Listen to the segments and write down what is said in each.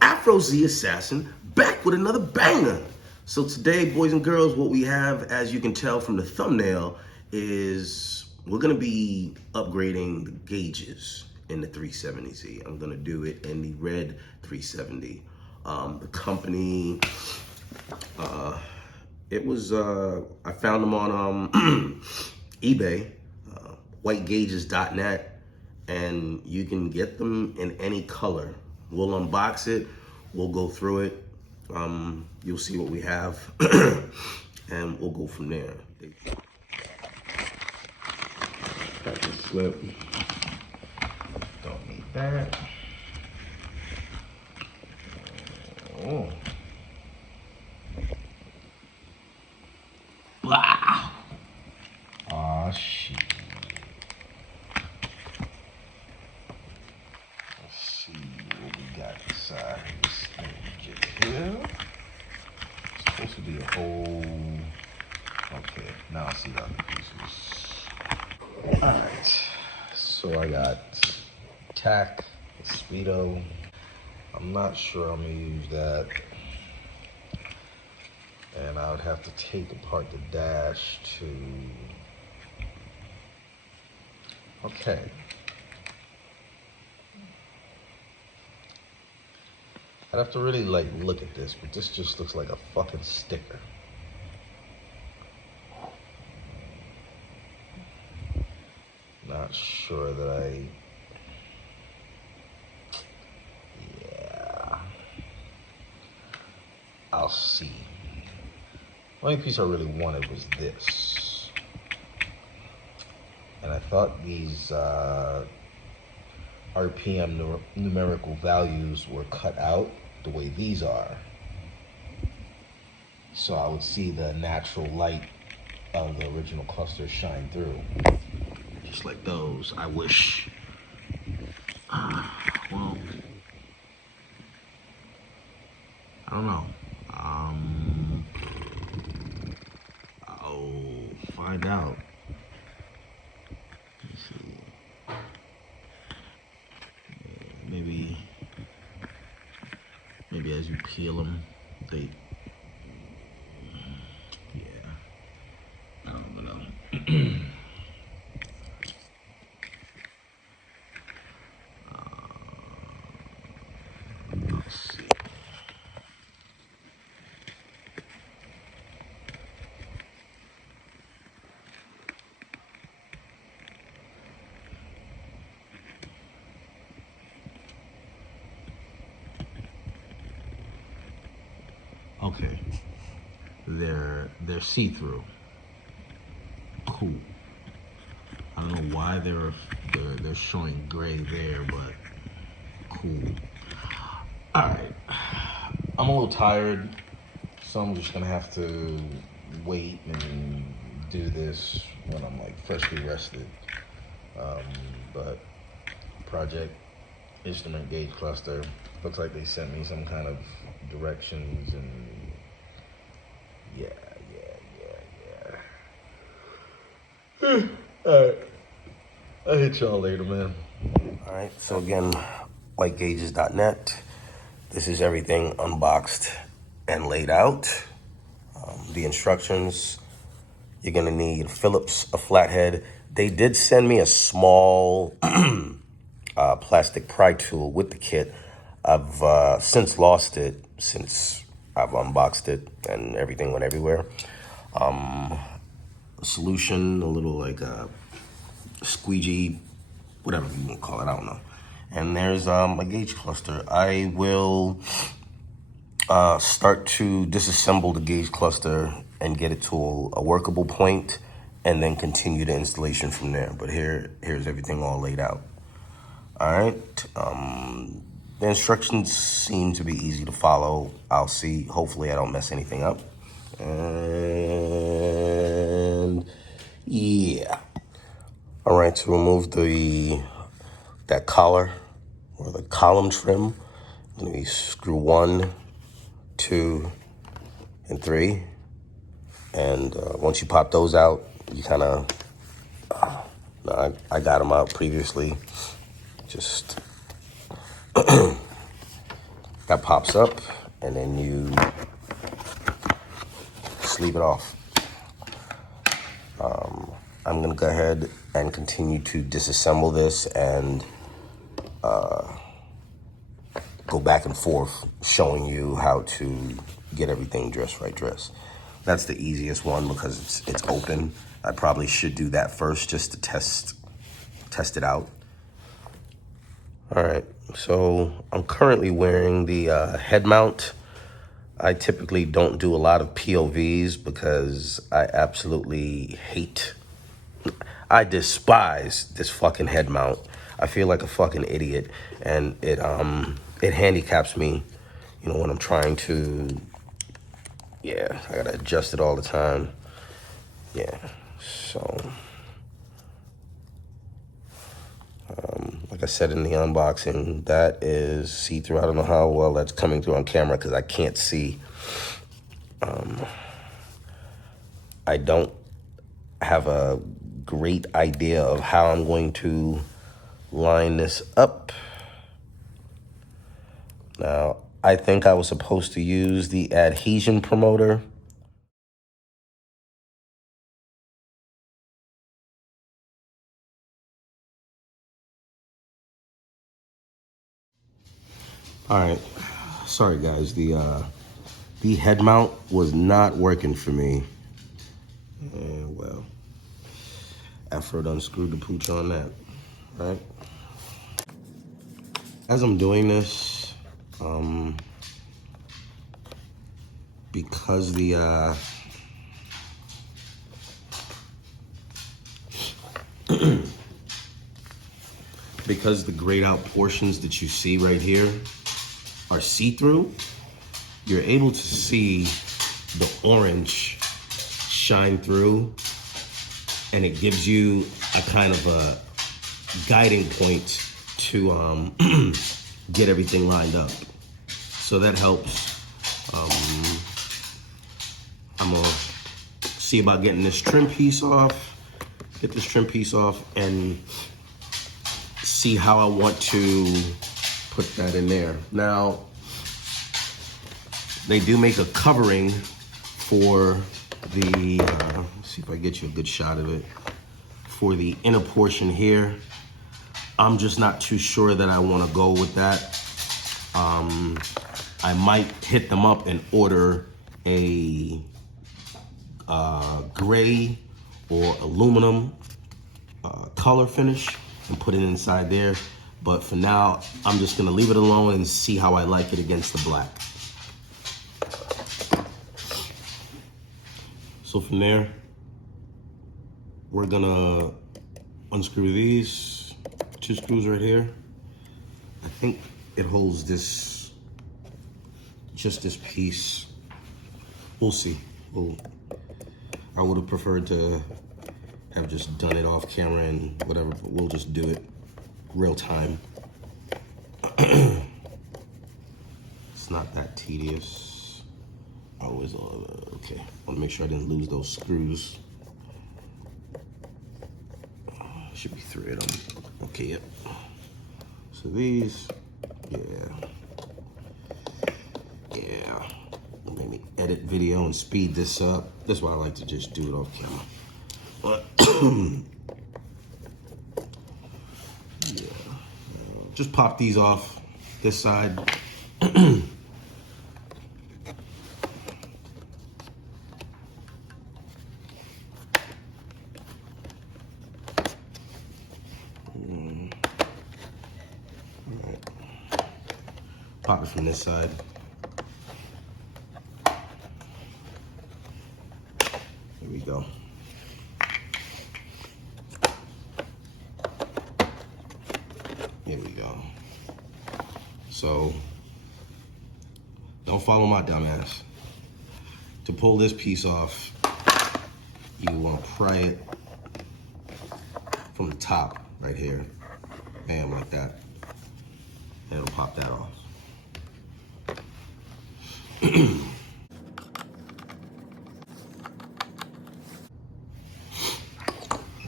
Afro Z Assassin back with another banger. So today, boys and girls, what we have, as you can tell from the thumbnail, is we're gonna be upgrading the gauges in the 370Z. I'm gonna do it in the red 370. The company, I found them on eBay, whitegauges.net, and you can get them in any color. We'll unbox it, we'll go through it, you'll see what we have, and we'll go from there. Got the slip, don't need that. Oh. Wow. Aw, shit. Let's see what we got inside this thing here. It's supposed to be a whole... Okay, now I see the other pieces. Alright, so I got tack, speedo. I'm not sure I'm gonna use that. And I would have to take apart the dash to... Okay. I'd have to really like look at this, but this just looks like a fucking sticker. Not sure that yeah. I'll see. The only piece I really wanted was this. And I thought these RPM numerical values were cut out the way these are. So I would see the natural light of the original cluster shine through. Just like those, I wish. Well, I don't know. I'll find out. Let's see. Maybe as you peel them, they, yeah, I don't know. Let's see. Okay, they're see-through. Cool. I don't know why they're showing gray there, but cool. All right, I'm a little tired, so I'm just gonna have to wait and do this when I'm like freshly rested. But project instrument gauge cluster, looks like they sent me some kind of directions and yeah. Alright, I'll hit y'all later, man. Alright, so again, whitegauges.net. This is everything unboxed and laid out. The instructions, you're gonna need Phillips, a flathead. They did send me a small plastic pry tool with the kit. I've since lost it since I've unboxed it and everything went everywhere. Solution, a little like a squeegee, whatever you want to call it, I don't know. And there's a gauge cluster. I will start to disassemble the gauge cluster and get it to a workable point and then continue the installation from there. But here's everything all laid out. All right, the instructions seem to be easy to follow. I'll see, hopefully I don't mess anything up. And yeah. All right, to remove that collar or the column trim, let me screw 1, 2, and 3. And once you pop those out, you kind of, I got them out previously. Just that pops up, and then you sleeve it off. I'm gonna go ahead and continue to disassemble this and go back and forth showing you how to get everything dress. That's the easiest one because it's open. I probably should do that first just to test it out. All right, so I'm currently wearing the head mount. I typically don't do a lot of POVs because I absolutely I despise this fucking head mount. I feel like a fucking idiot, and it handicaps me, you know, when I'm trying to, yeah, I gotta adjust it all the time. Yeah, so like I said in the unboxing, that is see-through. I don't know how well that's coming through on camera because I can't see. I don't have a great idea of how I'm going to line this up. Now, I think I was supposed to use the adhesion promoter. All right, sorry guys, the head mount was not working for me. And well, effort unscrewed the pooch on that, right? As I'm doing this, because because the grayed out portions that you see right here are see-through, you're able to see the orange shine through, and it gives you a kind of a guiding point to get everything lined up. So that helps. I'm gonna see about getting this trim piece off, and see how I want to put that in there. Now, they do make a covering for the, let's see if I get you a good shot of it, for the inner portion here. I'm just not too sure that I want to go with that. I might hit them up and order a gray or aluminum color finish and put it inside there. But for now, I'm just gonna leave it alone and see how I like it against the black. So from there, we're gonna unscrew these 2 screws right here. I think it holds this, just this piece. We'll see. I would have preferred to have just done it off camera and whatever, but we'll just do it real time. It's not that tedious. Always, okay. Want to make sure I didn't lose those screws. Should be 3 of them. Okay, yep. So these, yeah. Let me edit video and speed this up. That's why I like to just do it off camera. But yeah, just pop these off this side. Pop it from this side. There we go. Here we go. So, don't follow my dumb ass. To pull this piece off, you want to pry it from the top right here. Bam, like that. And it'll pop that off.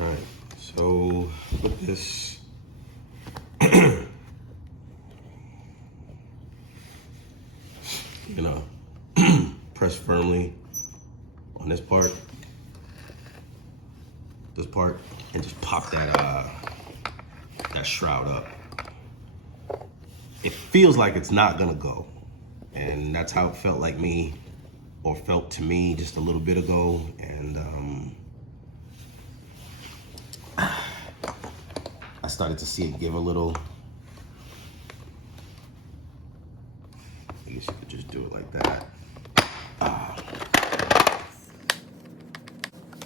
All right, so with this, you know, press firmly on this part, and just pop that that shroud up. It feels like it's not gonna go, and that's how it felt like me, or felt to me just a little bit ago. And I started to see it give a little. I guess you could just do it like that.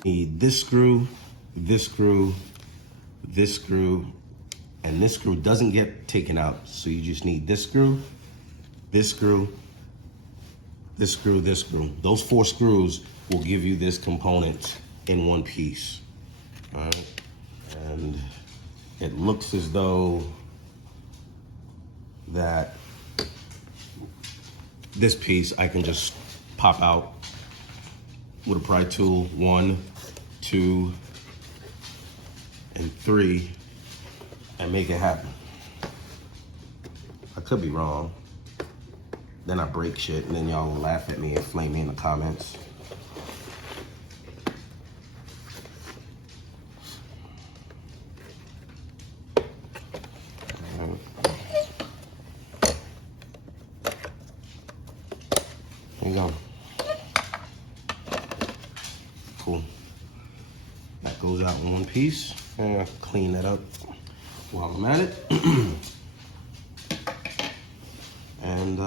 Need this screw, this screw, this screw, and this screw doesn't get taken out. So you just need this screw, this screw, this screw, this screw. Those 4 screws will give you this component in one piece. All right? And it looks as though that this piece I can just pop out with a pry tool, 1, 2, and 3, and make it happen. I could be wrong. Then I break shit, and then y'all will laugh at me and flame me in the comments. There you go. Cool. That goes out in one piece. And clean that up while I'm at it. And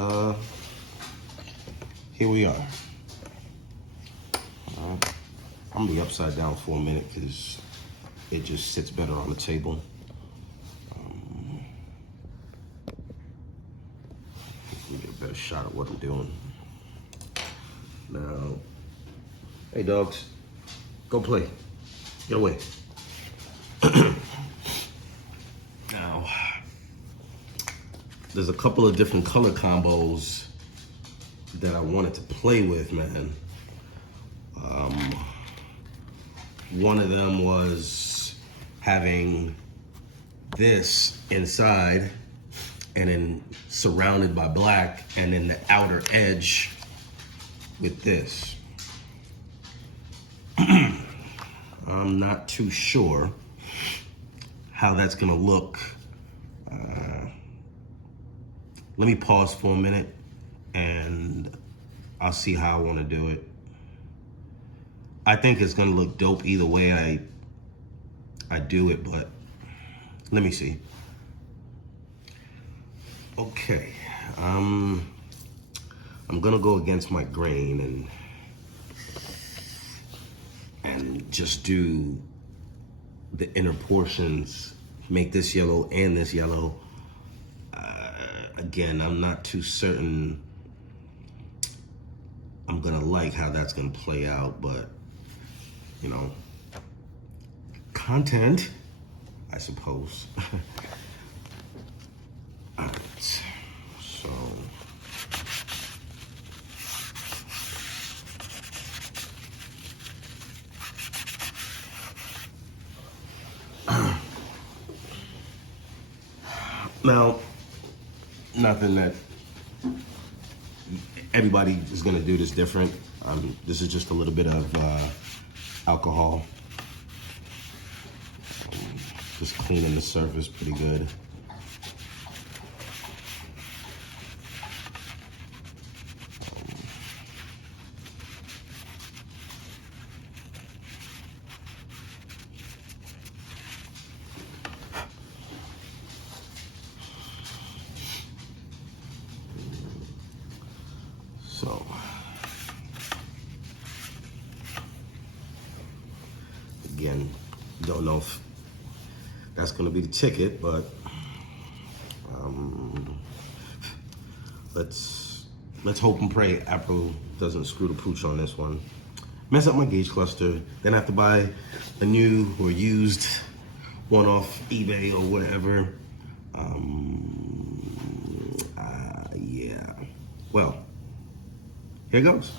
here we are. I'm gonna be upside down for a minute because it just sits better on the table. Let me get a better shot of what I'm doing. Now, hey dogs, go play. Get away. Now, there's a couple of different color combos that I wanted to play with, man. One of them was having this inside and then surrounded by black, and then the outer edge with this. I'm not too sure how that's gonna look. Let me pause for a minute and I'll see how I wanna do it. I think it's gonna look dope either way I do it, but let me see. Okay, I'm gonna go against my grain and just do the inner portions, make this yellow and this yellow. Again, I'm not too certain I'm gonna like how that's gonna play out, but you know, content, I suppose. All right, so. Now, nothing that everybody is gonna do this different. This is just a little bit of alcohol. Just cleaning the surface pretty good. So, again, don't know if that's gonna be the ticket, but let's hope and pray Apple doesn't screw the pooch on this one. Mess up my gauge cluster, then I have to buy a new or used one off eBay or whatever. Yeah, well, here goes.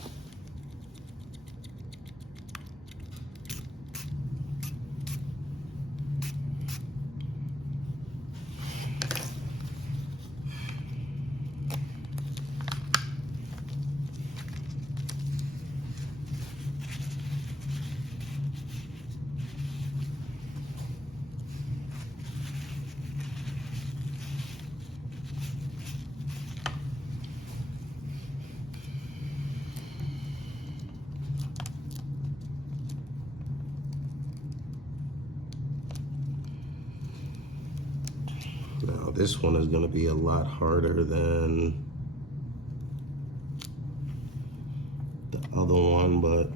this one is gonna be a lot harder than the other one, but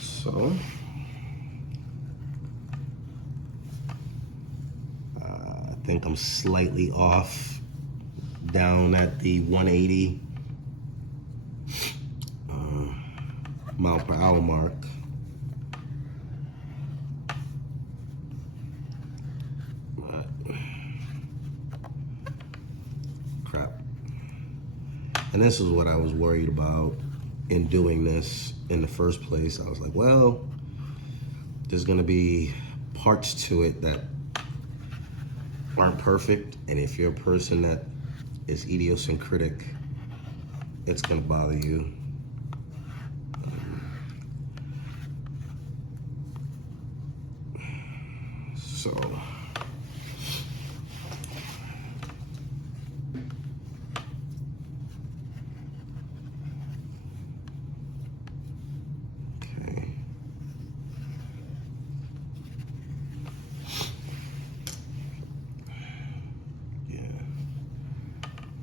so I think I'm slightly off down at the 180 mile per hour mark. Crap. And this is what I was worried about in doing this in the first place. I was like, well, there's gonna be parts to it that aren't perfect, and if you're a person that is idiosyncratic, it's gonna bother you. So okay. Yeah.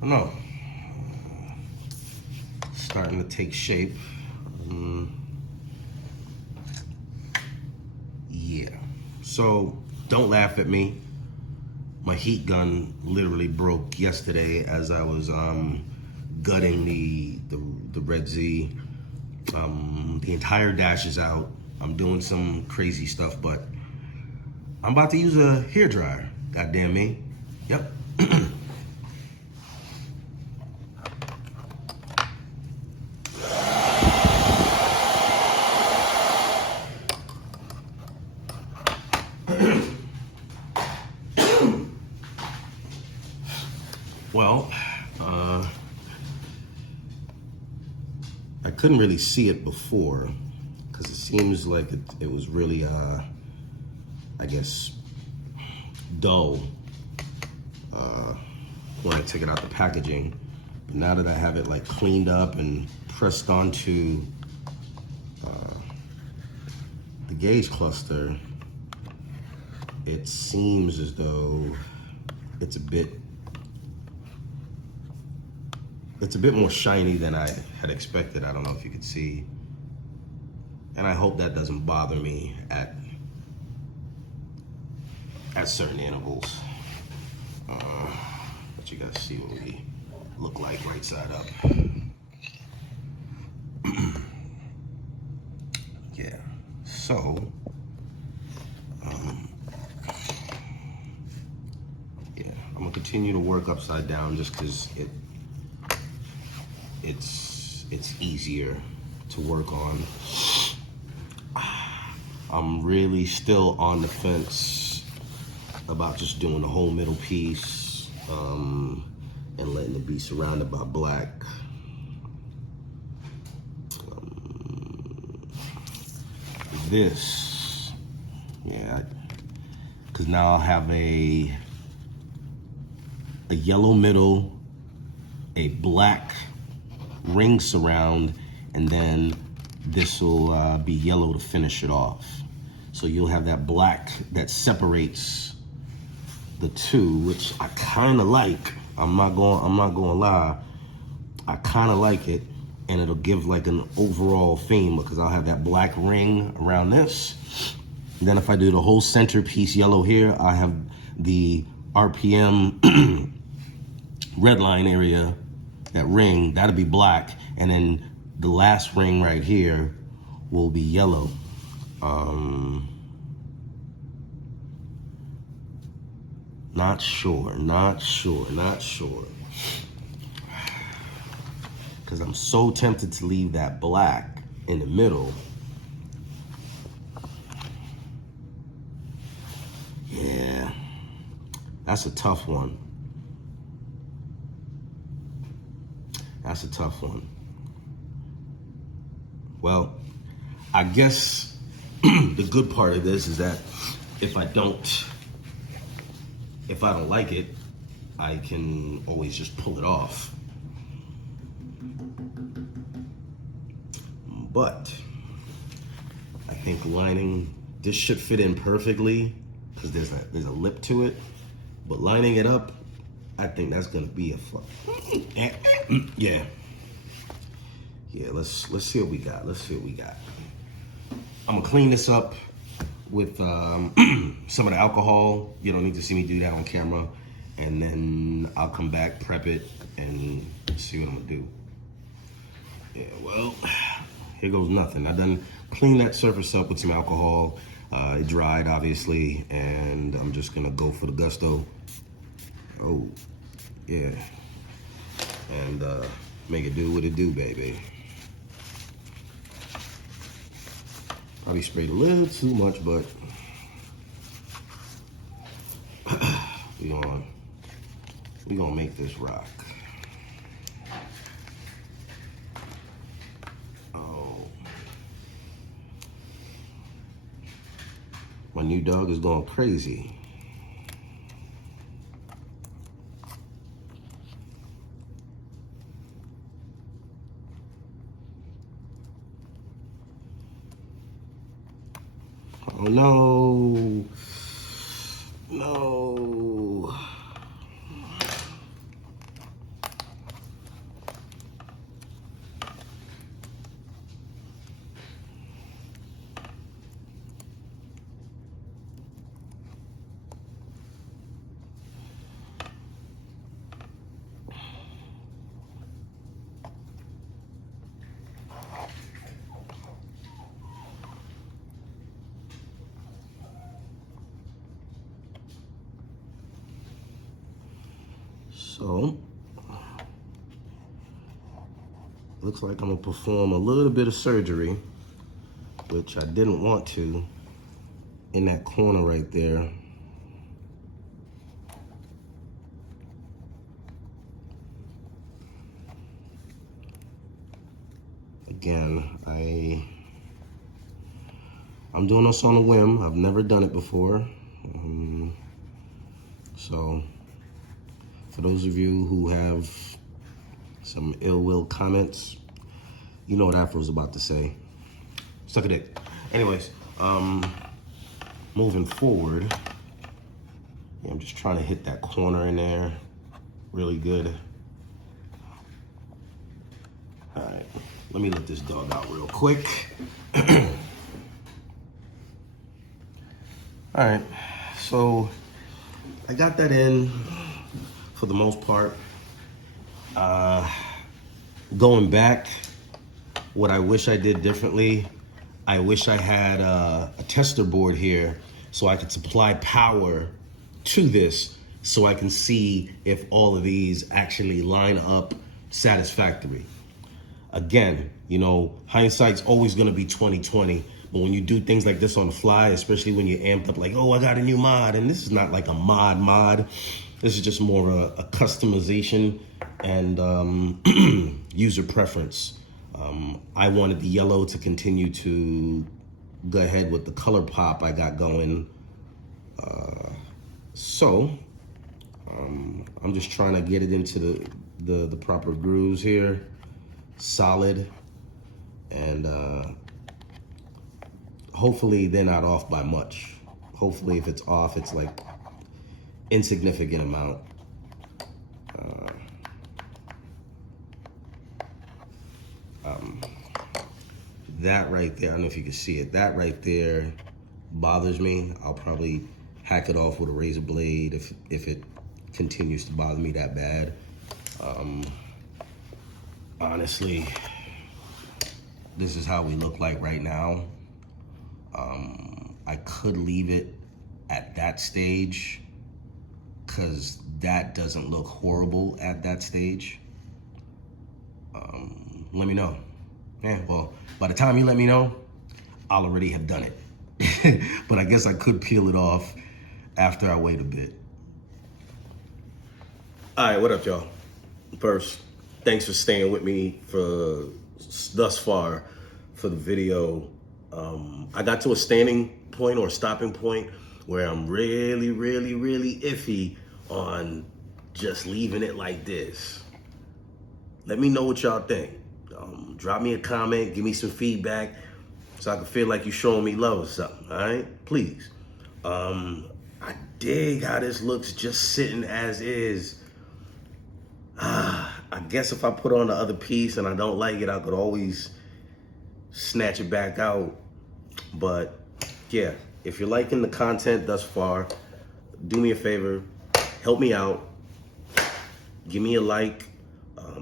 I don't know. Starting to take shape. Yeah. So don't laugh at me. My heat gun literally broke yesterday as I was gutting the Red Z. The entire dash is out. I'm doing some crazy stuff, but I'm about to use a hairdryer. Goddamn me. Yep. Well, I couldn't really see it before because it seems like it was really, I guess, dull when I took it out the packaging. But now that I have it like cleaned up and pressed onto the gauge cluster, it seems as though it's a bit more shiny than I had expected. I don't know if you could see. And I hope that doesn't bother me at certain intervals. But you guys see what we look like right side up. Yeah, so, yeah, I'm gonna continue to work upside down just because it's easier to work on. I'm really still on the fence about just doing the whole middle piece and letting it be surrounded by black. This, yeah, because now I'll have a yellow middle, a black ring surround, and then this will be yellow to finish it off. So you'll have that black that separates the two, which I kind of like. I'm not gonna lie, I kind of like it, and it'll give like an overall theme because I'll have that black ring around this. And then if I do the whole centerpiece yellow here, I have the RPM red line area, that ring, that'll be black, and then the last ring right here will be yellow. Not sure. Because I'm so tempted to leave that black in the middle. Yeah, that's a tough one. That's a tough one. Well, I guess the good part of this is that if I don't like it, I can always just pull it off. But I think lining, this should fit in perfectly because there's a lip to it. But lining it up, I think that's gonna be a fun. Yeah. Yeah, let's see what we got. Let's see what we got. I'm gonna clean this up with some of the alcohol. You don't need to see me do that on camera. And then I'll come back, prep it, and see what I'm gonna do. Yeah, well, here goes nothing. I done cleaned that surface up with some alcohol. It dried, obviously, and I'm just gonna go for the gusto. Oh, yeah. And make it do what it do, baby. Probably sprayed a little too much, but we gonna make this rock. Oh, my new dog is going crazy. Oh no, no. So, looks like I'm gonna perform a little bit of surgery, which I didn't want to, in that corner right there. Again, I'm doing this on a whim. I've never done it before. So, for those of you who have some ill will comments, you know what Afro's about to say. Suck a dick. Anyways, moving forward, yeah, I'm just trying to hit that corner in there really good. All right, let me let this dog out real quick. All right, so I got that in for the most part. Going back, what I wish I did differently, I wish I had a tester board here so I could supply power to this so I can see if all of these actually line up satisfactory. Again, you know, hindsight's always gonna be 20/20, but when you do things like this on the fly, especially when you're amped up like, oh, I got a new mod, and this is not like a mod, this is just more a customization and user preference. I wanted the yellow to continue to go ahead with the color pop I got going. So I'm just trying to get it into the proper grooves here, solid, and hopefully they're not off by much. Hopefully if it's off, it's like insignificant amount. That right there, I don't know if you can see it, that right there bothers me. I'll probably hack it off with a razor blade if it continues to bother me that bad. Honestly, this is how we look like right now. I could leave it at that stage because that doesn't look horrible at that stage. Let me know. Yeah, well, by the time you let me know, I'll already have done it. But I guess I could peel it off after I wait a bit. All right, what up, y'all? First, thanks for staying with me for thus far for the video. I got to a standing point or a stopping point where I'm really iffy on just leaving it like this. Let me know what y'all think. Drop me a comment, give me some feedback so I can feel like you're showing me love or something, all right? Please. I dig how this looks just sitting as is. I guess if I put on the other piece and I don't like it, I could always snatch it back out. But yeah, if you're liking the content thus far, do me a favor, help me out, give me a like.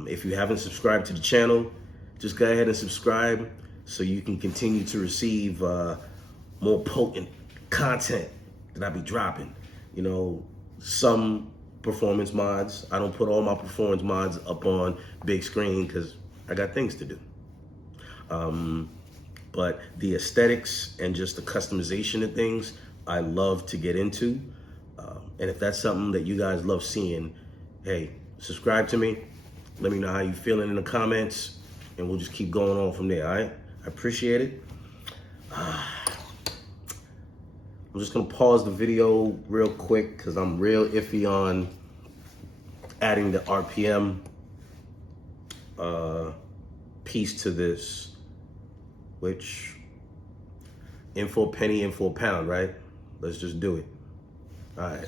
If you haven't subscribed to the channel, just go ahead and subscribe so you can continue to receive more potent content that I be dropping. You know, some performance mods. I don't put all my performance mods up on big screen because I got things to do. But the aesthetics and just the customization of things, I love to get into. And if that's something that you guys love seeing, hey, subscribe to me. Let me know how you feeling in the comments, and we'll just keep going on from there, all right? I appreciate it. I'm just gonna pause the video real quick because I'm real iffy on adding the RPM piece to this, which in for a penny, in for a pound, right? Let's just do it. All right.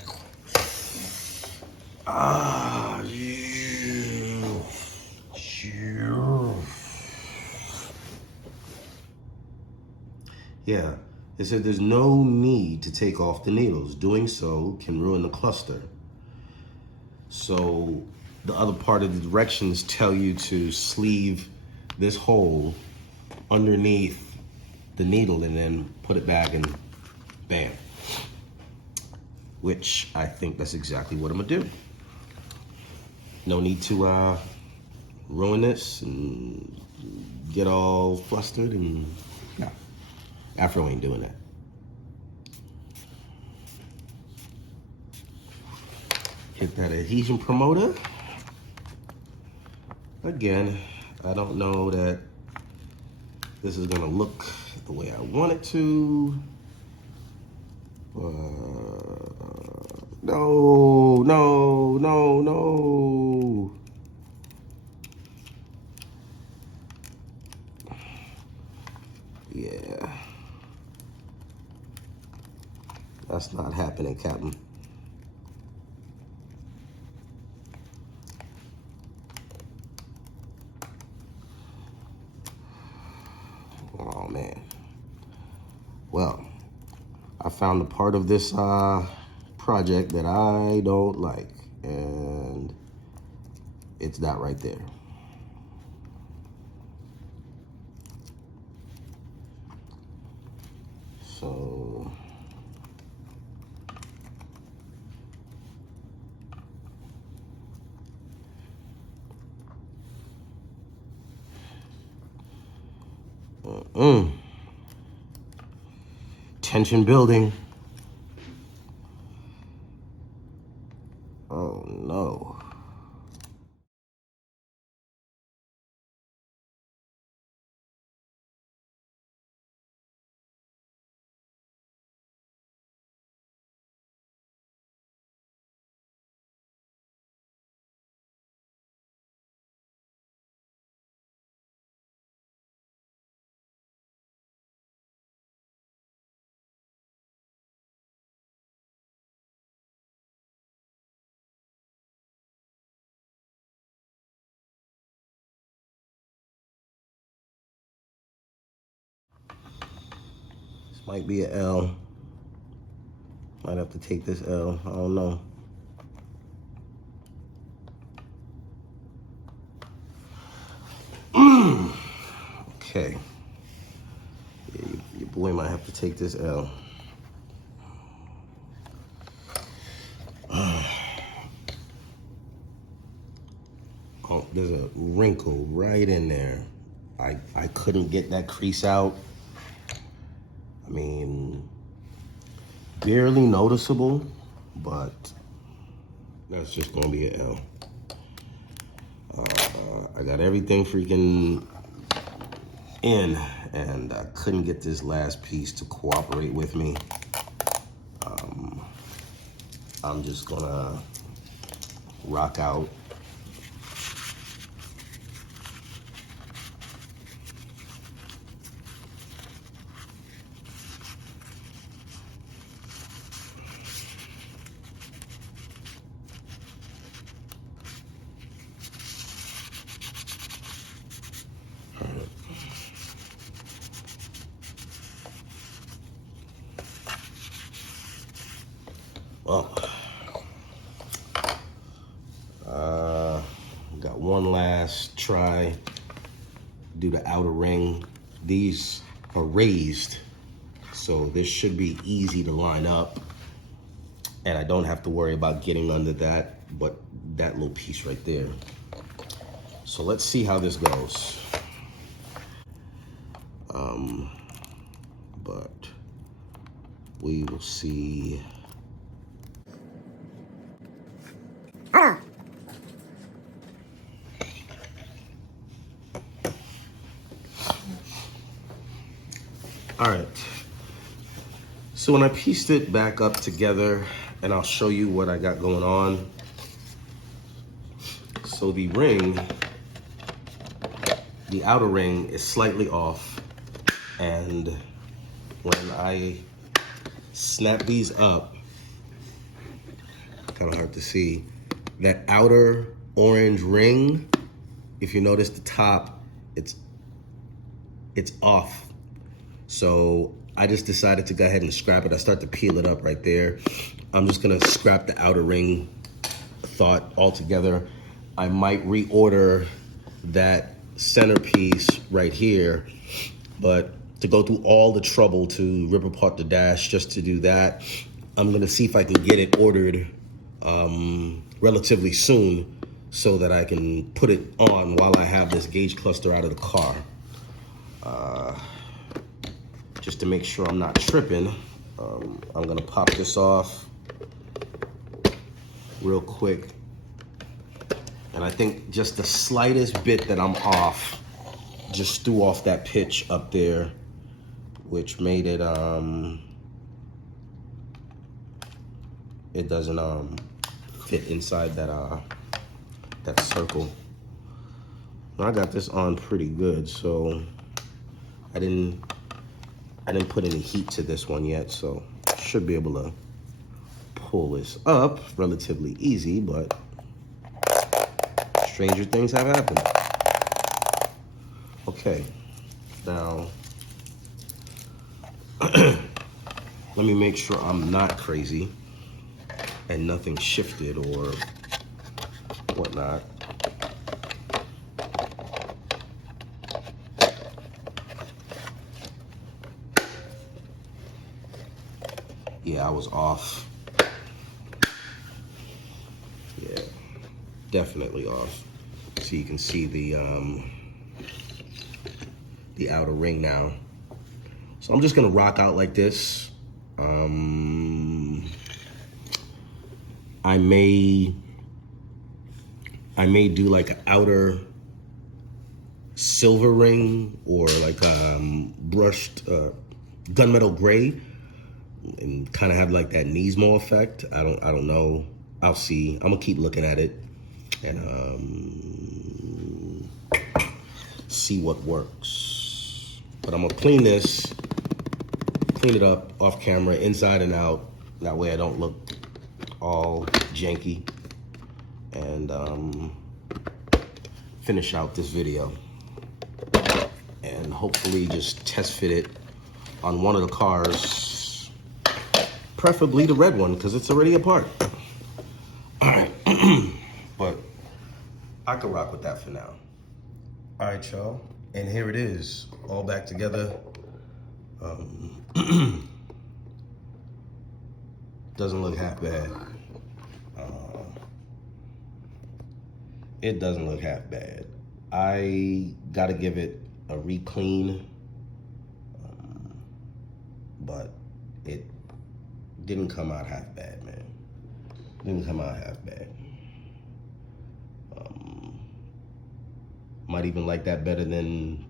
Yeah, it said there's no need to take off the needles. Doing so can ruin the cluster. So the other part of the directions tell you to sleeve this hole underneath the needle and then put it back and bam. Which I think that's exactly what I'm gonna do. No need to ruin this and get all flustered, and no, Afro ain't doing that. Hit that adhesion promoter. Again, I don't know that this is gonna look the way I want it to. No. Yeah. That's not happening, Captain. Oh, man. Well, I found a part of this project that I don't like, and it's that right there. So tension building. Oh no. This might be an L. Might have to take this L. I don't know. Okay. Yeah, your boy might have to take this L. Oh, there's a wrinkle right in there. I couldn't get that crease out. I mean, barely noticeable, but that's just gonna be an L. I got everything freaking in, and I couldn't get this last piece to cooperate with me. I'm just gonna rock out. Oh. Got one last try. Do the outer ring. These are raised, so this should be easy to line up. And I don't have to worry about getting under that, but that little piece right there. So let's see how this goes. But we will see. All right, so when I pieced it back up together, and I'll show you what I got going on. So the ring, the outer ring is slightly off, and when I snap these up, kind of hard to see, that outer orange ring, if you notice the top, it's off. So I just decided to go ahead and scrap it. I start to peel it up right there. I'm just gonna scrap the outer ring thought altogether. I might reorder that centerpiece right here, but to go through all the trouble to rip apart the dash just to do that, I'm gonna see if I can get it ordered relatively soon so that I can put it on while I have this gauge cluster out of the car. Just to make sure I'm not tripping, I'm gonna pop this off real quick. And I think just the slightest bit that I'm off just threw off that pitch up there, which made it, it doesn't fit inside that, that circle. I got this on pretty good, so I didn't put any heat to this one yet, so should be able to pull this up relatively easy, but stranger things have happened. Okay, now let me make sure I'm not crazy and nothing shifted or whatnot. Yeah, I was off. Yeah, definitely off. So you can see the outer ring now. So I'm just gonna rock out like this. I may do like an outer silver ring or like brushed gunmetal gray, and kind of have like that Nismo effect. I don't know. I'll see. I'm gonna keep looking at it and see what works. But I'm gonna clean it up off camera, inside and out. That way I don't look all janky, and finish out this video and hopefully just test fit it on one of the cars, preferably the red one because it's already apart. All right, but I can rock with that for now. All right, y'all, and here it is, all back together. Doesn't look half bad. It doesn't look half bad. I gotta give it a re-clean, but it didn't come out half bad, man. Didn't come out half bad. Might even like that better than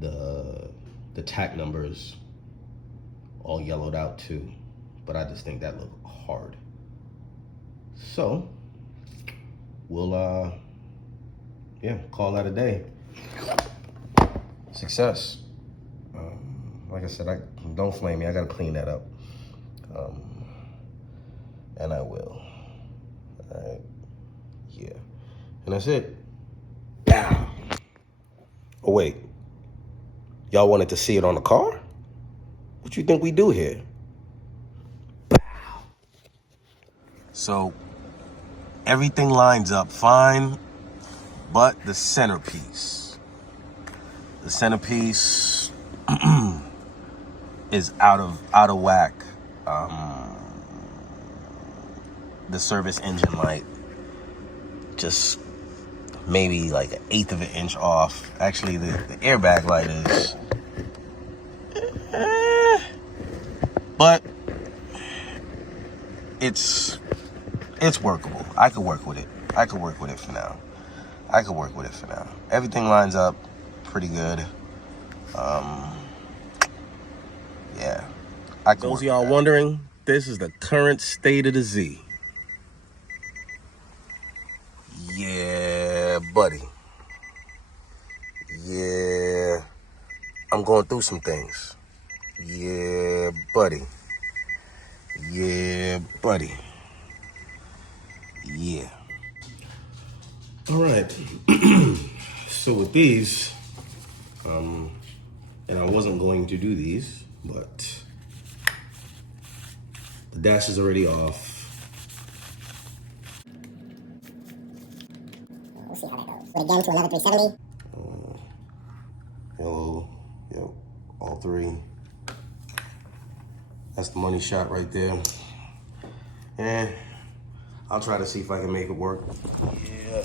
the tack numbers all yellowed out too, but I just think that looked hard. So we'll yeah, call that a day. Success. Like I said, don't flame me. I gotta clean that up, and I will. All right, yeah, and that's it. Yeah. Oh wait, y'all wanted to see it on the car? What you think we do here? So everything lines up fine, but the centerpiece is out of whack. The service engine light just maybe like 1/8 of an inch off. Actually, the airbag light is, but it's workable. I could work with it. I could work with it for now. Everything lines up pretty good. Yeah. Those of y'all wondering, this is the current state of the Z. Yeah, buddy. Yeah, I'm going through some things. Yeah, buddy. Yeah. All right. So with these, and I wasn't going to do these, but the dash is already off. We'll see how that goes. But again, to another 370. Hello. Yep. All three. That's the money shot right there. And I'll try to see if I can make it work. Yeah.